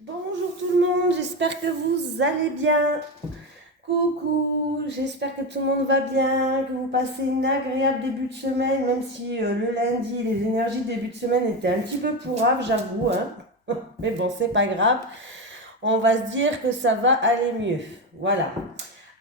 Bonjour tout le monde, j'espère que vous allez bien. Coucou, j'espère que tout le monde va bien, que vous passez une agréable début de semaine, même si le lundi, les énergies de début de semaine étaient un petit peu pourraves, j'avoue, hein. Mais bon, c'est pas grave, on va se dire que ça va aller mieux. Voilà.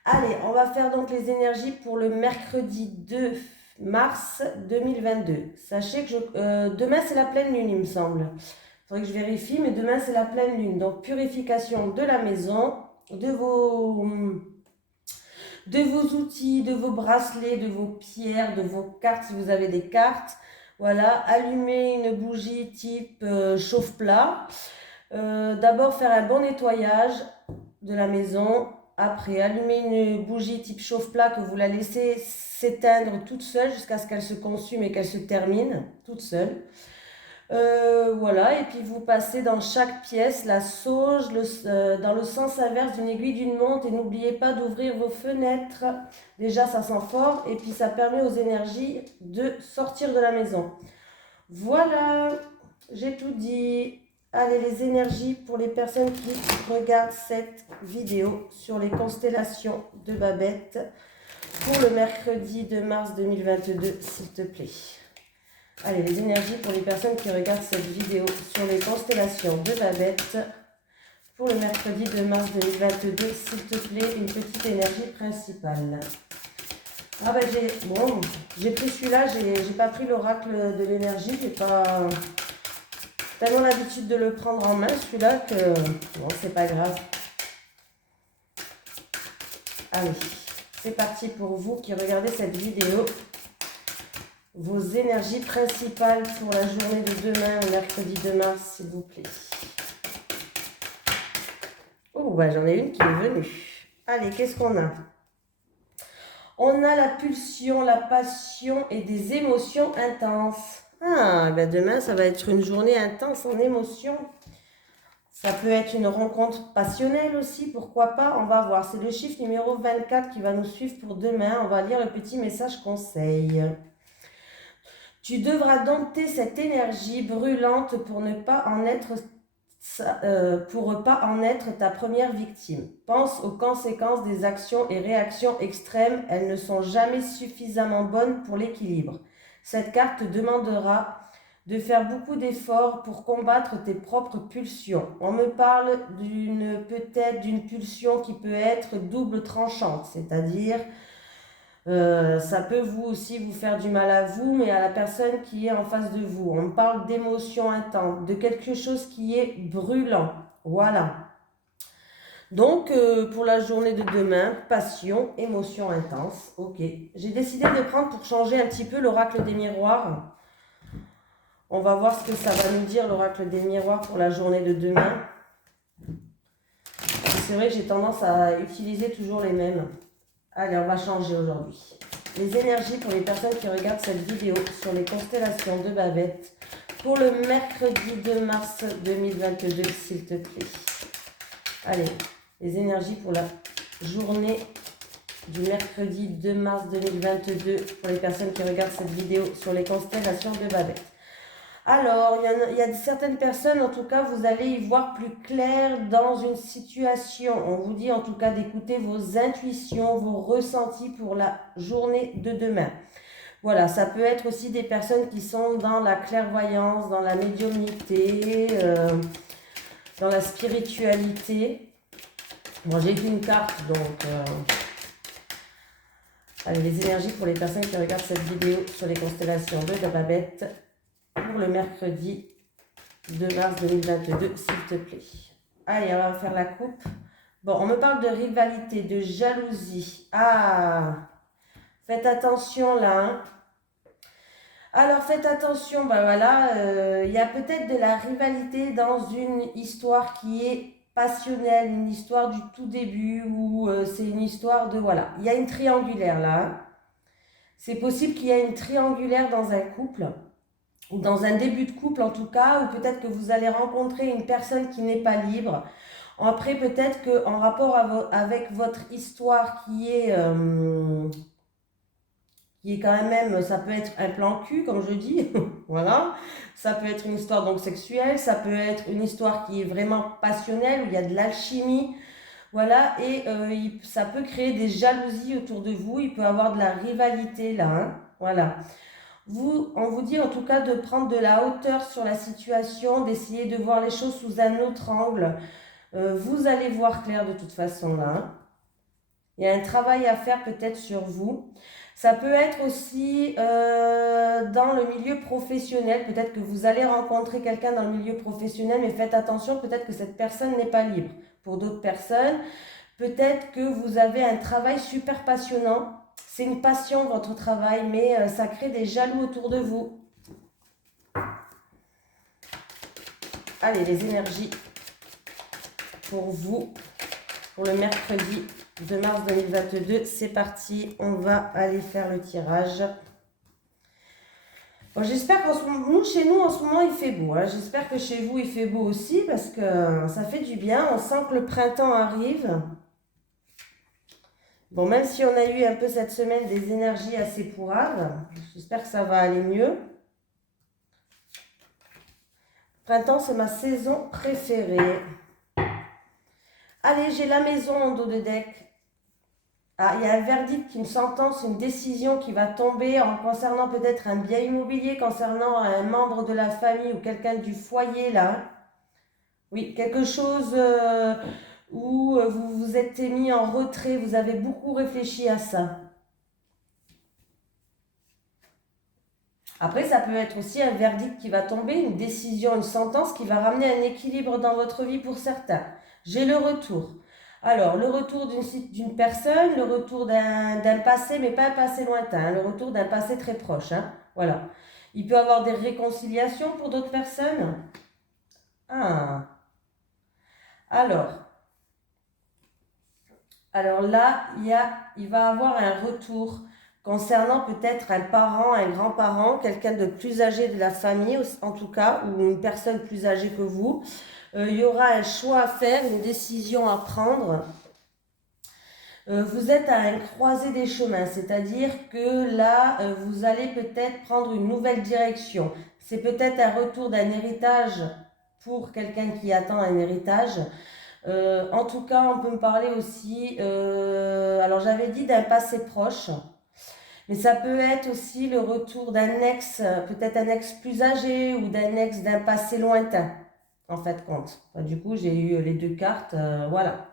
Allez, on va faire donc les énergies pour le mercredi 2 mars 2022. Sachez que demain c'est la pleine lune, il me semble. Il faudrait que je vérifie, mais demain c'est la pleine lune. Donc purification de la maison, de vos, de vos outils, de vos bracelets, de vos pierres, de vos cartes si vous avez des cartes. Voilà, allumer une bougie type chauffe-plat. D'abord faire un bon nettoyage de la maison. Après, allumer une bougie type chauffe-plat que vous la laissez s'éteindre toute seule jusqu'à ce qu'elle se consume et qu'elle se termine toute seule. Voilà, et puis vous passez dans chaque pièce la sauge dans le sens inverse d'une aiguille d'une montre et n'oubliez pas d'ouvrir vos fenêtres. Déjà, ça sent fort et puis ça permet aux énergies de sortir de la maison. Voilà, j'ai tout dit. Allez, les énergies pour les personnes qui regardent cette vidéo sur les constellations de Babette pour le mercredi 2 mars 2022, s'il te plaît. Allez, les énergies pour les personnes qui regardent cette vidéo sur les constellations de Babette pour le mercredi 2 mars 2022, s'il te plaît, une petite énergie principale. Ah ben j'ai pris celui-là, j'ai pas pris l'oracle de l'énergie, j'ai pas tellement l'habitude de le prendre en main celui-là que bon, c'est pas grave. Allez, c'est parti pour vous qui regardez cette vidéo. Vos énergies principales pour la journée de demain, le mercredi 2 mars, s'il vous plaît. Oh, bah j'en ai une qui est venue. Allez, qu'est-ce qu'on a? On a la pulsion, la passion et des émotions intenses. Ah, ben demain, ça va être une journée intense en émotions. Ça peut être une rencontre passionnelle aussi, pourquoi pas, on va voir. C'est le chiffre numéro 24 qui va nous suivre pour demain. On va lire le petit message conseil. Tu devras dompter cette énergie brûlante pour ne pas en être ta première victime. Pense aux conséquences des actions et réactions extrêmes, elles ne sont jamais suffisamment bonnes pour l'équilibre. Cette carte te demandera de faire beaucoup d'efforts pour combattre tes propres pulsions. On me parle peut-être d'une pulsion qui peut être double tranchante, c'est-à-dire ça peut vous aussi vous faire du mal à vous, mais à la personne qui est en face de vous. On parle d'émotions intenses, de quelque chose qui est brûlant. Voilà. Donc, pour la journée de demain, passion, émotion intense. Ok. J'ai décidé de prendre pour changer un petit peu l'oracle des miroirs. On va voir ce que ça va nous dire, l'oracle des miroirs, pour la journée de demain. C'est vrai que j'ai tendance à utiliser toujours les mêmes. Allez, on va changer aujourd'hui. Les énergies pour les personnes qui regardent cette vidéo sur les constellations de Babette pour le mercredi 2 mars 2022, s'il te plaît. Allez, les énergies pour la journée du mercredi 2 mars 2022 pour les personnes qui regardent cette vidéo sur les constellations de Babette. Alors, il y a certaines personnes, en tout cas, vous allez y voir plus clair dans une situation. On vous dit en tout cas d'écouter vos intuitions, vos ressentis pour la journée de demain. Voilà, ça peut être aussi des personnes qui sont dans la clairvoyance, dans la médiumnité, dans la spiritualité. Bon, j'ai qu'une carte, donc... Allez, les énergies pour les personnes qui regardent cette vidéo sur les constellations de Babette pour le mercredi 2 mars 2022, s'il te plaît. Allez, on va faire la coupe. Bon, on me parle de rivalité, de jalousie. Ah, faites attention là. Hein. Alors, faites attention, ben voilà, il y a peut-être de la rivalité dans une histoire qui est passionnelle, une histoire du tout début, ou c'est une histoire de, voilà. Il y a une triangulaire là. Hein. C'est possible qu'il y ait une triangulaire dans un couple. Ou dans un début de couple en tout cas, ou peut-être que vous allez rencontrer une personne qui n'est pas libre. Après, peut-être qu'en rapport avec votre histoire qui est quand même, ça peut être un plan cul, comme je dis, voilà. Ça peut être une histoire donc sexuelle, ça peut être une histoire qui est vraiment passionnelle, où il y a de l'alchimie, voilà, et ça peut créer des jalousies autour de vous, il peut avoir de la rivalité là, hein, voilà. On vous dit en tout cas de prendre de la hauteur sur la situation, d'essayer de voir les choses sous un autre angle. Vous allez voir clair de toute façon là, hein. Il y a un travail à faire peut-être sur vous. Ça peut être aussi dans le milieu professionnel. Peut-être que vous allez rencontrer quelqu'un dans le milieu professionnel, mais faites attention, peut-être que cette personne n'est pas libre. Pour d'autres personnes, peut-être que vous avez un travail super passionnant. C'est une passion, votre travail, mais ça crée des jaloux autour de vous. Allez, les énergies pour vous, pour le mercredi 2 mars 2022. C'est parti, on va aller faire le tirage. Bon, j'espère chez nous, en ce moment, il fait beau, hein. J'espère que chez vous, il fait beau aussi, parce que ça fait du bien. On sent que le printemps arrive. Bon, même si on a eu un peu cette semaine des énergies assez pourraves, j'espère que ça va aller mieux. Printemps, c'est ma saison préférée. Allez, j'ai la maison en dos de deck. Ah, il y a un verdict, une sentence, une décision qui va tomber en concernant peut-être un bien immobilier, concernant un membre de la famille ou quelqu'un du foyer, là. Oui, quelque chose où vous vous êtes mis en retrait, vous avez beaucoup réfléchi à ça. Après, ça peut être aussi un verdict qui va tomber, une décision, une sentence qui va ramener un équilibre dans votre vie pour certains. J'ai le retour. Alors, le retour d'une personne, le retour d'un passé, mais pas un passé lointain, hein, le retour d'un passé très proche, hein, voilà. Il peut y avoir des réconciliations pour d'autres personnes. Ah. Alors là, il va avoir un retour concernant peut-être un parent, un grand-parent, quelqu'un de plus âgé de la famille, en tout cas, ou une personne plus âgée que vous. Il y aura un choix à faire, une décision à prendre. Vous êtes à un croisé des chemins, c'est-à-dire que là, vous allez peut-être prendre une nouvelle direction. C'est peut-être un retour d'un héritage pour quelqu'un qui attend un héritage. En tout cas, on peut me parler aussi, alors j'avais dit d'un passé proche, mais ça peut être aussi le retour d'un ex, peut-être un ex plus âgé ou d'un ex d'un passé lointain, en fait, compte. Enfin, du coup, j'ai eu les deux cartes, voilà.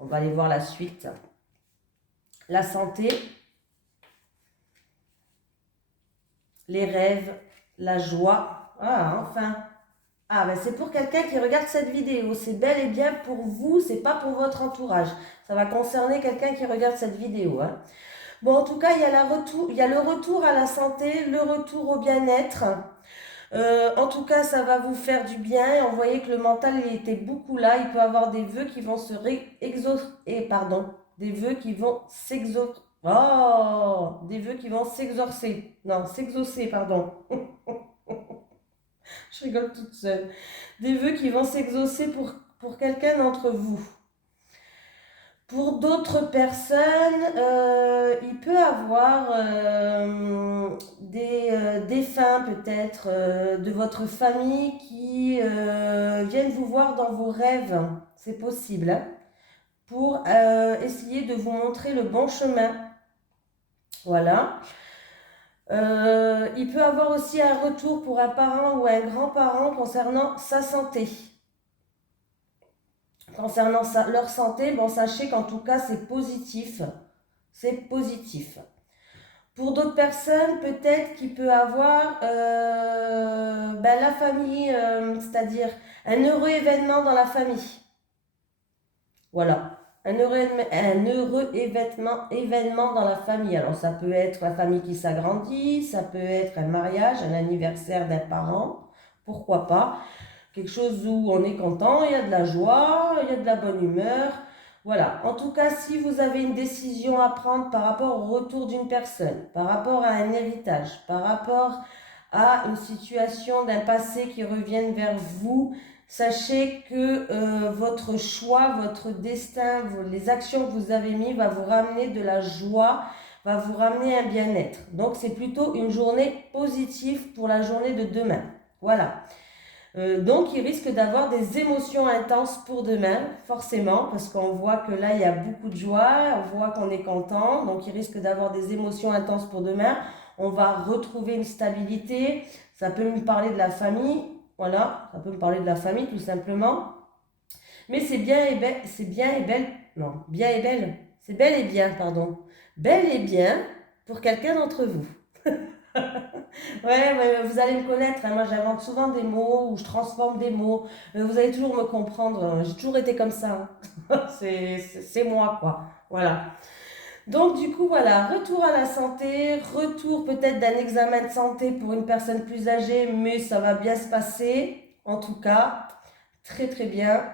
On va aller voir la suite. La santé, les rêves, la joie. Ah, enfin. Ah, ben c'est pour quelqu'un qui regarde cette vidéo. C'est bel et bien pour vous, c'est pas pour votre entourage. Ça va concerner quelqu'un qui regarde cette vidéo, hein. Bon, en tout cas, il y a le retour à la santé, le retour au bien-être. En tout cas, ça va vous faire du bien. On voyait que le mental, il était beaucoup là. Il peut avoir des vœux qui vont des vœux qui vont s'exaucer. Oh, des vœux qui vont s'exaucer. Non, s'exaucer, pardon. Je rigole toute seule. Des vœux qui vont s'exaucer pour quelqu'un d'entre vous. Pour d'autres personnes, il peut avoir des défunts peut-être de votre famille qui viennent vous voir dans vos rêves. C'est possible, hein, pour essayer de vous montrer le bon chemin. Voilà. Il peut avoir aussi un retour pour un parent ou un grand-parent concernant sa santé. Concernant leur santé, bon, sachez qu'en tout cas, c'est positif. C'est positif. Pour d'autres personnes, peut-être qu'il peut avoir la famille, c'est-à-dire un heureux événement dans la famille. Voilà. Un heureux événement dans la famille. Alors, ça peut être la famille qui s'agrandit, ça peut être un mariage, un anniversaire d'un parent. Pourquoi pas? Quelque chose où on est content, il y a de la joie, il y a de la bonne humeur. Voilà. En tout cas, si vous avez une décision à prendre par rapport au retour d'une personne, par rapport à un héritage, par rapport à une situation d'un passé qui revienne vers vous, sachez que votre choix, votre destin, les actions que vous avez mises va vous ramener de la joie, va vous ramener un bien-être. Donc, c'est plutôt une journée positive pour la journée de demain. Voilà. Donc, il risque d'avoir des émotions intenses pour demain, forcément, parce qu'on voit que là, il y a beaucoup de joie, on voit qu'on est content, donc il risque d'avoir des émotions intenses pour demain. On va retrouver une stabilité, ça peut me parler de la famille, voilà, ça peut me parler de la famille tout simplement. Mais c'est bien et belle, c'est bien et belle, non, bien et belle, c'est bel et bien, pardon, bel et bien pour quelqu'un d'entre vous. Ouais, vous allez me connaître, hein. Moi j'invente souvent des mots ou je transforme des mots. Vous allez toujours me comprendre, hein. J'ai toujours été comme ça, hein. C'est moi, quoi. Voilà. Donc du coup, voilà, retour à la santé, retour peut-être d'un examen de santé pour une personne plus âgée, mais ça va bien se passer, en tout cas, très très bien.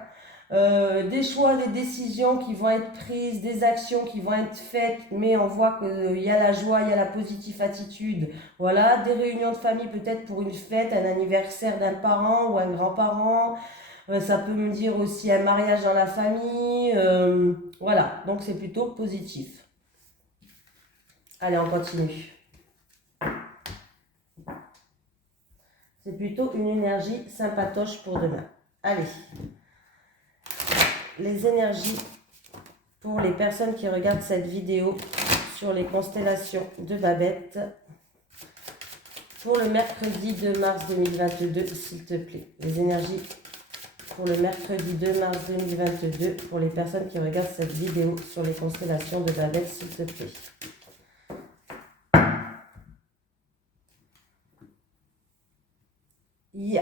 Des choix, des décisions qui vont être prises, des actions qui vont être faites, mais on voit qu'il y a la joie, il y a la positive attitude. Voilà, des réunions de famille peut-être pour une fête, un anniversaire d'un parent ou un grand-parent. Ça peut me dire aussi un mariage dans la famille. Voilà, donc c'est plutôt positif. Allez, on continue. C'est plutôt une énergie sympatoche pour demain. Allez. Les énergies pour les personnes qui regardent cette vidéo sur les constellations de Babette pour le mercredi 2 mars 2022, s'il te plaît. Les énergies pour le mercredi 2 mars 2022 pour les personnes qui regardent cette vidéo sur les constellations de Babette, s'il te plaît.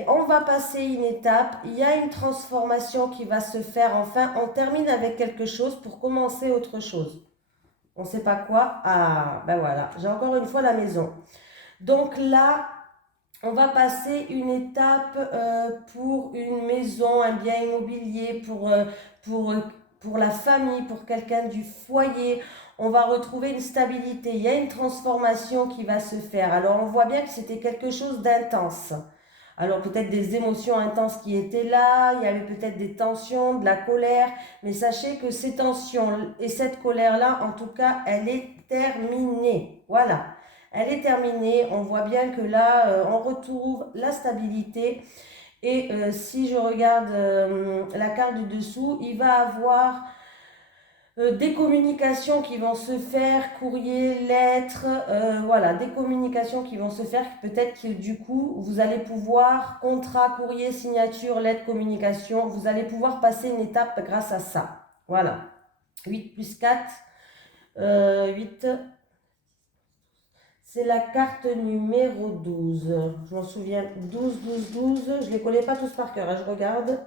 On va passer une étape, il y a une transformation qui va se faire, enfin on termine avec quelque chose pour commencer autre chose. On ne sait pas quoi. Ah, ben voilà, j'ai encore une fois la maison. Donc là, on va passer une étape pour une maison, un bien immobilier, pour la famille, pour quelqu'un du foyer. On va retrouver une stabilité, il y a une transformation qui va se faire. Alors on voit bien que c'était quelque chose d'intense. Alors peut-être des émotions intenses qui étaient là, il y avait peut-être des tensions, de la colère, mais sachez que ces tensions et cette colère-là, en tout cas, elle est terminée. Voilà, elle est terminée. On voit bien que là, on retrouve la stabilité. Et si je regarde la carte du dessous, il va avoir des communications qui vont se faire, courrier, lettres, voilà, des communications qui vont se faire, peut-être que du coup, vous allez pouvoir, contrat, courrier, signature, lettre, communication, vous allez pouvoir passer une étape grâce à ça. Voilà. 8 plus 4, 8, c'est la carte numéro 12. Je m'en souviens, 12, 12, 12, je ne les connais pas tous par cœur, hein, je regarde.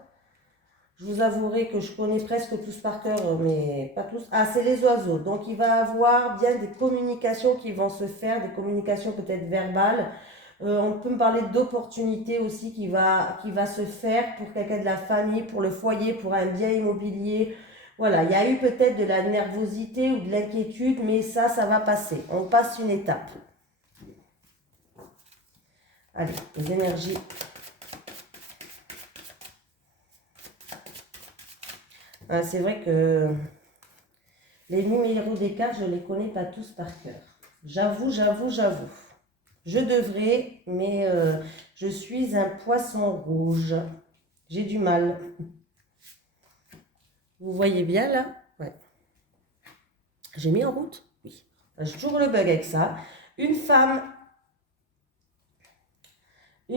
Je vous avouerai que je connais presque tous par cœur, mais pas tous. Ah, c'est les oiseaux. Donc, il va avoir bien des communications qui vont se faire, des communications peut-être verbales. On peut me parler d'opportunités aussi qui va se faire pour quelqu'un de la famille, pour le foyer, pour un bien immobilier. Voilà, il y a eu peut-être de la nervosité ou de l'inquiétude, mais ça va passer. On passe une étape. Allez, les énergies. Ah, c'est vrai que les numéros des cartes, je ne les connais pas tous par cœur. J'avoue. Je devrais, mais je suis un poisson rouge. J'ai du mal. Vous voyez bien là? Ouais. J'ai mis en route? Oui. J'ai toujours le bug avec ça. Une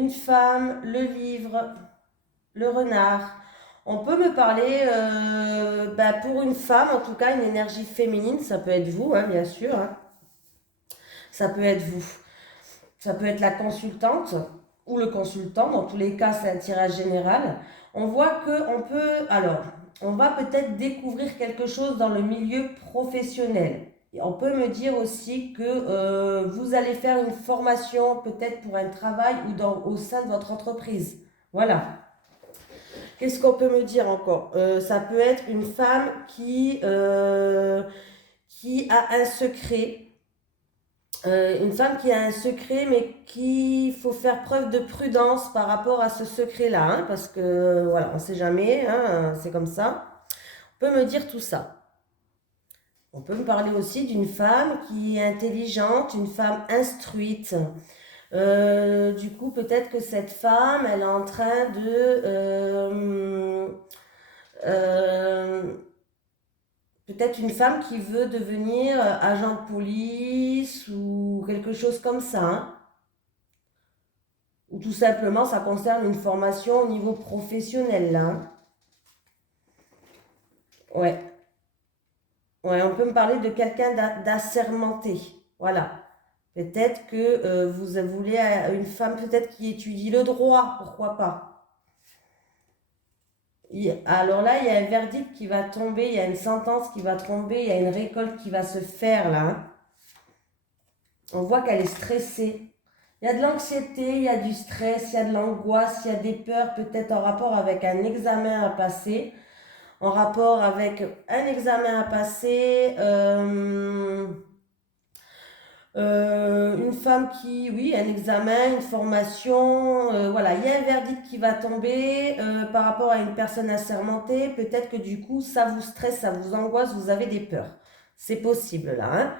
femme, le livre, le renard. On peut me parler, pour une femme, en tout cas, une énergie féminine, ça peut être vous, hein, bien sûr. Hein. Ça peut être vous. Ça peut être la consultante ou le consultant. Dans tous les cas, c'est un tirage général. On voit qu'on peut... Alors, on va peut-être découvrir quelque chose dans le milieu professionnel. Et on peut me dire aussi que vous allez faire une formation peut-être pour un travail ou au sein de votre entreprise. Voilà. Qu'est-ce qu'on peut me dire encore? Ça peut être une femme qui a un secret. Une femme qui a un secret, mais qu'il faut faire preuve de prudence par rapport à ce secret-là, hein, parce que voilà, on ne sait jamais, hein, c'est comme ça. On peut me dire tout ça. On peut me parler aussi d'une femme qui est intelligente, une femme instruite. Du coup, peut-être que cette femme, elle est en train de... euh, peut-être une femme qui veut devenir agent de police ou quelque chose comme ça, hein. Ou tout simplement, ça concerne une formation au niveau professionnel, là, hein. Ouais, ouais, on peut me parler de quelqu'un d'assermenté. Voilà. Peut-être que vous voulez une femme peut-être qui étudie le droit, pourquoi pas. Alors là, il y a un verdict qui va tomber, il y a une sentence qui va tomber, il y a une récolte qui va se faire là, hein. On voit qu'elle est stressée. Il y a de l'anxiété, il y a du stress, il y a de l'angoisse, il y a des peurs peut-être en rapport avec un examen à passer, en rapport avec un examen à passer. Une femme qui, oui, un examen, une formation, voilà, il y a un verdict qui va tomber par rapport à une personne assermentée. Peut-être que du coup, ça vous stresse, ça vous angoisse, vous avez des peurs. C'est possible là, hein.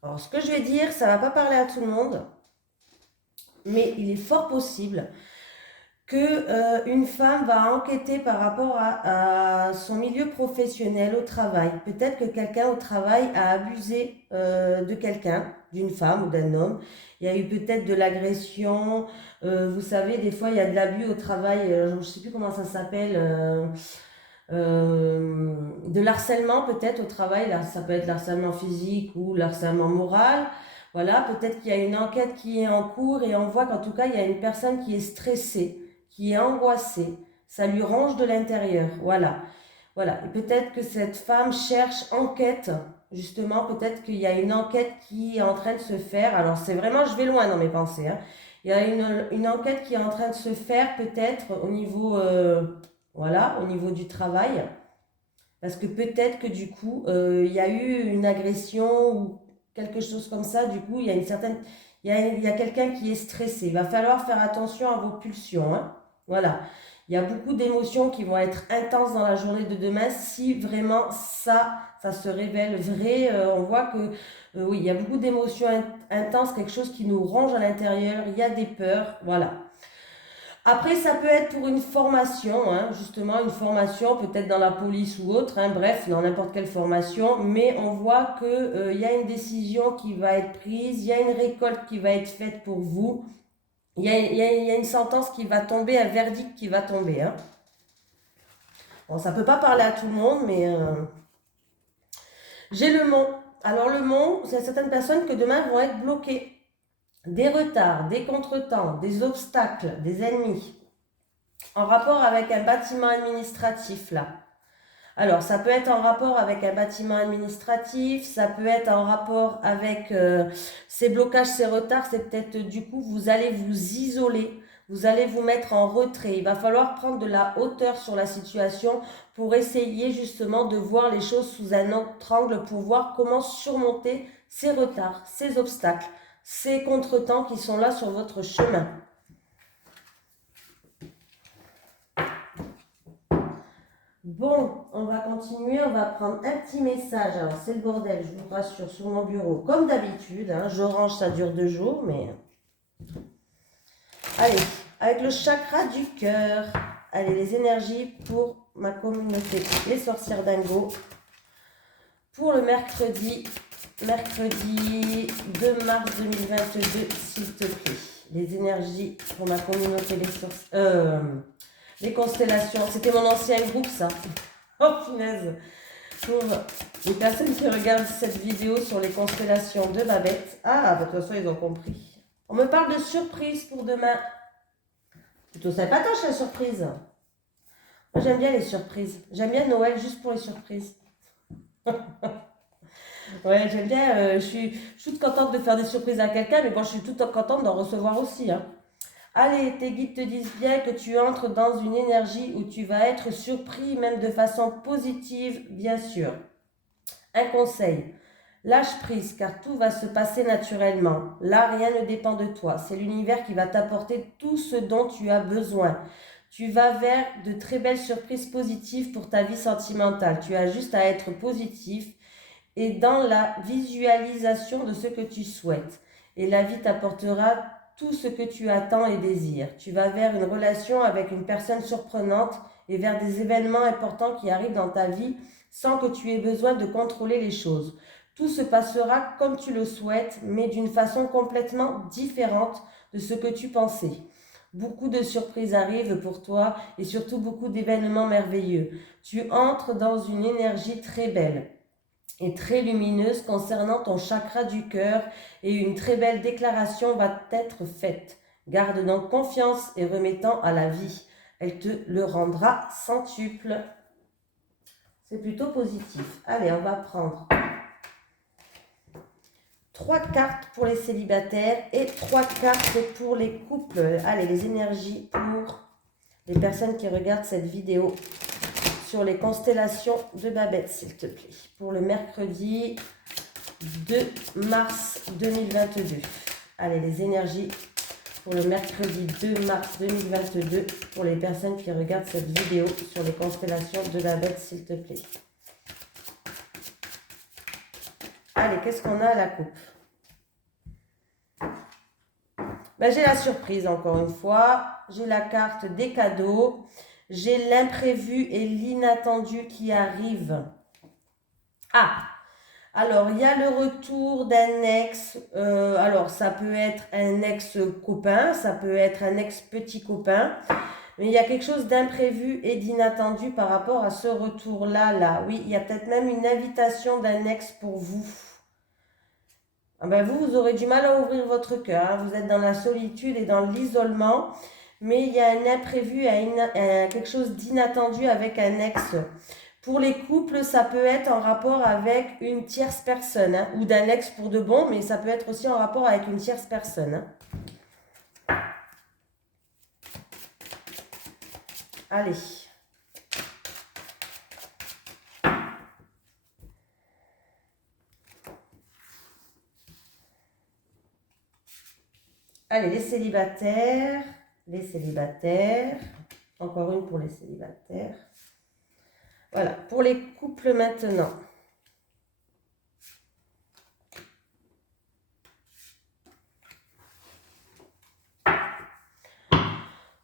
Alors, ce que je vais dire, ça ne va pas parler à tout le monde, mais il est fort possible que une femme va enquêter par rapport à son milieu professionnel au travail. Peut-être que quelqu'un au travail a abusé de quelqu'un, d'une femme ou d'un homme. Il y a eu peut-être de l'agression. Vous savez, des fois, il y a de l'abus au travail. Je ne sais plus comment ça s'appelle. De l'harcèlement peut-être au travail. Là, ça peut être l'harcèlement physique ou l'harcèlement moral. Voilà, peut-être qu'il y a une enquête qui est en cours et on voit qu'en tout cas, il y a une personne qui est stressée, qui est angoissée. Ça lui ronge de l'intérieur. Voilà. Voilà. Et peut-être que cette femme cherche enquête. Justement, peut-être qu'il y a une enquête qui est en train de se faire. Alors, c'est vraiment, je vais loin dans mes pensées, hein. Il y a une enquête qui est en train de se faire peut-être au niveau, voilà, au niveau du travail. Parce que peut-être que du coup, il y a eu une agression ou quelque chose comme ça. Du coup, il y a une certaine, il y a quelqu'un qui est stressé. Il va falloir faire attention à vos pulsions, hein. Voilà. Il y a beaucoup d'émotions qui vont être intenses dans la journée de demain si vraiment ça se révèle vrai. On voit que oui, il y a beaucoup d'émotions intenses, quelque chose qui nous ronge à l'intérieur. Il y a des peurs, voilà. Après, ça peut être pour une formation, hein, justement, une formation peut-être dans la police ou autre, hein, bref, dans n'importe quelle formation, mais on voit qu'il y a une décision qui va être prise, il y a une récolte qui va être faite pour vous, il y a une sentence qui va tomber, un verdict qui va tomber, hein. Bon, ça ne peut pas parler à tout le monde, mais j'ai le mont. Alors le mont, c'est certaines personnes que demain vont être bloquées. Des retards, des contretemps, des obstacles, des ennemis en rapport avec un bâtiment administratif là. Alors, ça peut être en rapport avec un bâtiment administratif, ça peut être en rapport avec ces blocages, ces retards, c'est peut-être du coup, vous allez vous isoler, vous allez vous mettre en retrait. Il va falloir prendre de la hauteur sur la situation pour essayer justement de voir les choses sous un autre angle, pour voir comment surmonter ces retards, ces obstacles, ces contretemps qui sont là sur votre chemin. Bon, on va continuer, on va prendre un petit message. Alors, c'est le bordel, je vous rassure, sur mon bureau, comme d'habitude, hein. Je range, ça dure 2 jours, mais... Allez, avec le chakra du cœur. Allez, les énergies pour ma communauté, les sorcières dingo. Pour le mercredi 2 mars 2022, s'il te plaît. Les énergies pour ma communauté, les sorcières... les constellations, c'était mon ancien groupe ça. Oh punaise. Pour les personnes qui regardent cette vidéo sur les constellations de Babette. Ah, bah, de toute façon ils ont compris. On me parle de surprise pour demain. Plutôt sympatoche la surprise. Moi j'aime bien les surprises. J'aime bien Noël juste pour les surprises. Ouais, j'aime bien. Je suis toute contente de faire des surprises à quelqu'un, mais bon, je suis toute contente d'en recevoir aussi, hein. Allez, tes guides te disent bien que tu entres dans une énergie où tu vas être surpris, même de façon positive, bien sûr. Un conseil, lâche prise car tout va se passer naturellement. Là, rien ne dépend de toi. C'est l'univers qui va t'apporter tout ce dont tu as besoin. Tu vas vers de très belles surprises positives pour ta vie sentimentale. Tu as juste à être positif et dans la visualisation de ce que tu souhaites. Et la vie t'apportera tout ce que tu attends et désires. Tu vas vers une relation avec une personne surprenante et vers des événements importants qui arrivent dans ta vie sans que tu aies besoin de contrôler les choses. Tout se passera comme tu le souhaites, mais d'une façon complètement différente de ce que tu pensais. Beaucoup de surprises arrivent pour toi et surtout beaucoup d'événements merveilleux. Tu entres dans une énergie très belle et très lumineuse concernant ton chakra du cœur et une très belle déclaration va t'être faite. Garde donc confiance et remets-en à la vie. Elle te le rendra centuple. C'est plutôt positif. Allez, on va prendre 3 cartes pour les célibataires et 3 cartes pour les couples. Allez, les énergies pour les personnes qui regardent cette vidéo sur les constellations de Babette, s'il te plaît. Pour le mercredi 2 mars 2022. Allez, les énergies pour le mercredi 2 mars 2022 pour les personnes qui regardent cette vidéo sur les constellations de Babette, s'il te plaît. Allez, qu'est-ce qu'on a à la coupe? Ben, j'ai la surprise encore une fois. J'ai la carte des cadeaux. J'ai l'imprévu et l'inattendu qui arrivent. Ah, alors il y a le retour d'un ex. Alors ça peut être un ex-copain, ça peut être un ex-petit copain. Mais il y a quelque chose d'imprévu et d'inattendu par rapport à ce retour-là. Là. Oui, il y a peut-être même une invitation d'un ex pour vous. Ah ben vous aurez du mal à ouvrir votre cœur. Hein. Vous êtes dans la solitude et dans l'isolement. Mais il y a un imprévu, quelque chose d'inattendu avec un ex. Pour les couples, ça peut être en rapport avec une tierce personne. Hein, ou d'un ex pour de bon, mais ça peut être aussi en rapport avec une tierce personne. Hein. Allez. Allez, les célibataires. Les célibataires. Encore une pour les célibataires. Voilà, pour les couples maintenant.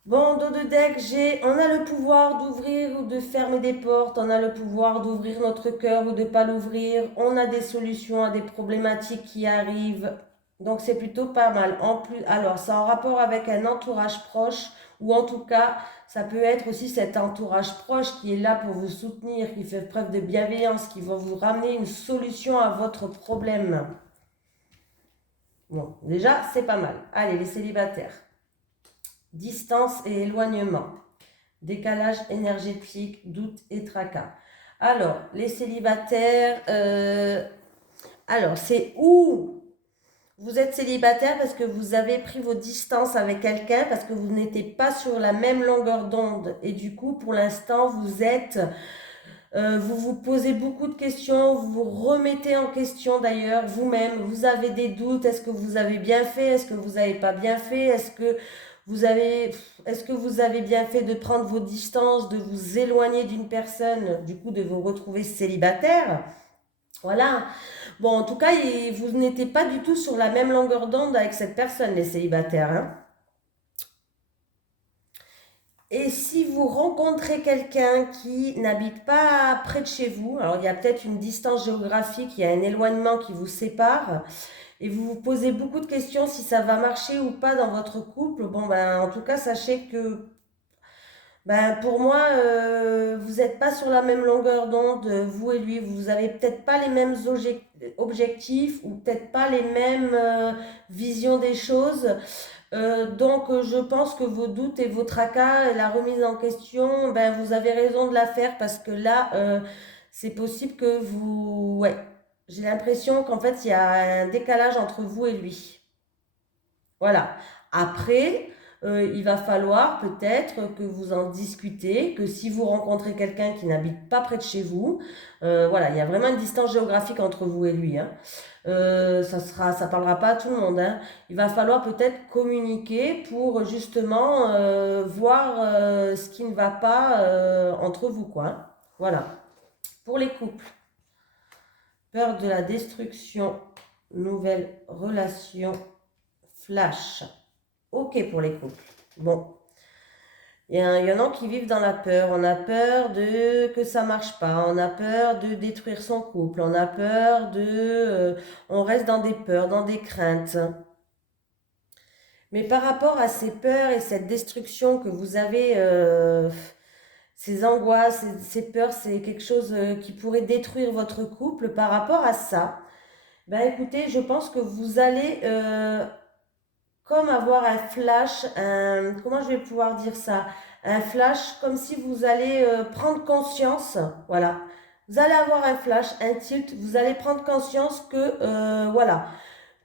Bon, dos de deck, on a le pouvoir d'ouvrir ou de fermer des portes, on a le pouvoir d'ouvrir notre cœur ou de ne pas l'ouvrir, on a des solutions à des problématiques qui arrivent, donc c'est plutôt pas mal. En plus, alors, c'est en rapport avec un entourage proche, ou en tout cas, ça peut être aussi cet entourage proche qui est là pour vous soutenir, qui fait preuve de bienveillance, qui va vous ramener une solution à votre problème. Bon, déjà, c'est pas mal. Allez, les célibataires. Distance et éloignement, décalage énergétique, doute et tracas. Alors, les célibataires, alors c'est où vous êtes célibataire parce que vous avez pris vos distances avec quelqu'un, parce que vous n'étiez pas sur la même longueur d'onde. Et du coup, pour l'instant, vous vous posez beaucoup de questions, vous vous remettez en question d'ailleurs vous-même, vous avez des doutes, est-ce que vous avez bien fait, est-ce que vous n'avez pas bien fait, est-ce que vous avez bien fait de prendre vos distances, de vous éloigner d'une personne, du coup de vous retrouver célibataire? Voilà. Bon, en tout cas, vous n'étiez pas du tout sur la même longueur d'onde avec cette personne, les célibataires, hein. Et si vous rencontrez quelqu'un qui n'habite pas près de chez vous, alors il y a peut-être une distance géographique, il y a un éloignement qui vous sépare, et vous vous posez beaucoup de questions si ça va marcher ou pas dans votre couple, bon ben en tout cas sachez que ben, pour moi, vous n'êtes pas sur la même longueur d'onde, vous et lui. Vous n'avez peut-être pas les mêmes objectifs ou peut-être pas les mêmes visions des choses. Donc, je pense que vos doutes et vos tracas, la remise en question, ben, vous avez raison de la faire parce que là, c'est possible que vous... Ouais, j'ai l'impression qu'en fait, il y a un décalage entre vous et lui. Voilà. Après, il va falloir peut-être que vous en discutez, que si vous rencontrez quelqu'un qui n'habite pas près de chez vous, voilà, il y a vraiment une distance géographique entre vous et lui, hein. Ça parlera pas à tout le monde, hein. Il va falloir peut-être communiquer pour justement voir ce qui ne va pas entre vous, quoi, hein. Voilà. Pour les couples, peur de la destruction, nouvelle relation, flash. Ok pour les couples. Bon. Il y en a qui vivent dans la peur. On a peur de que ça marche pas. On a peur de détruire son couple. On a peur on reste dans des peurs, dans des craintes. Mais par rapport à ces peurs et cette destruction que vous avez, ces angoisses, ces peurs, c'est quelque chose qui pourrait détruire votre couple. Par rapport à ça, ben écoutez, je pense que vous allez comme avoir un flash, comment je vais pouvoir dire ça? Un flash, comme si vous allez prendre conscience, voilà. Vous allez avoir un flash, un tilt, vous allez prendre conscience que, voilà,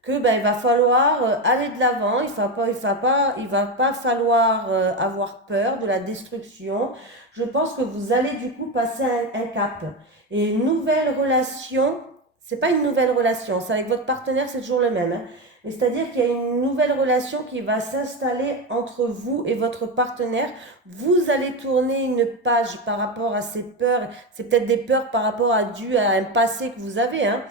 que ben, il va falloir aller de l'avant, il va pas falloir avoir peur de la destruction. Je pense que vous allez du coup passer un cap. Et une nouvelle relation, c'est pas une nouvelle relation, c'est avec votre partenaire, c'est toujours le même, hein. Mais c'est-à-dire qu'il y a une nouvelle relation qui va s'installer entre vous et votre partenaire. Vous allez tourner une page par rapport à ces peurs. C'est peut-être des peurs par rapport dû à un passé que vous avez, hein.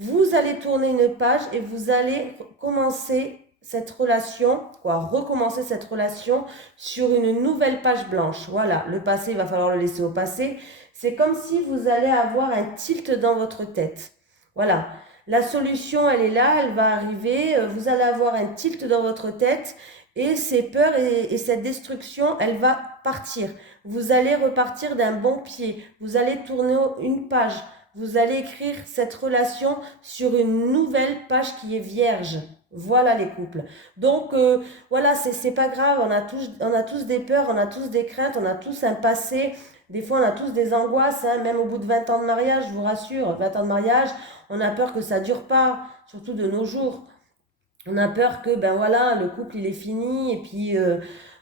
Vous allez tourner une page et vous allez commencer cette relation, recommencer cette relation sur une nouvelle page blanche. Voilà, le passé, il va falloir le laisser au passé. C'est comme si vous allez avoir un tilt dans votre tête. Voilà, la solution, elle est là, elle va arriver. Vous allez avoir un tilt dans votre tête et ces peurs et cette destruction, elle va partir. Vous allez repartir d'un bon pied. Vous allez tourner une page. Vous allez écrire cette relation sur une nouvelle page qui est vierge. Voilà les couples. Donc voilà, c'est pas grave, on a tous des peurs, on a tous des craintes, on a tous un passé. Des fois, on a tous des angoisses, hein, même au bout de 20 ans de mariage, je vous rassure, 20 ans de mariage, on a peur que ça dure pas, surtout de nos jours. On a peur que, ben voilà, le couple, il est fini, et puis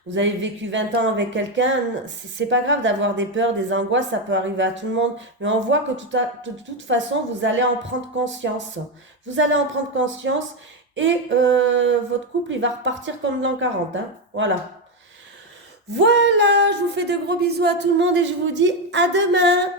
vous avez vécu 20 ans avec quelqu'un. C'est pas grave d'avoir des peurs, des angoisses, ça peut arriver à tout le monde. Mais on voit que de toute façon, vous allez en prendre conscience. Vous allez en prendre conscience, et votre couple, il va repartir comme dans 40, hein. Voilà. Voilà, je vous fais de gros bisous à tout le monde, et je vous dis à demain.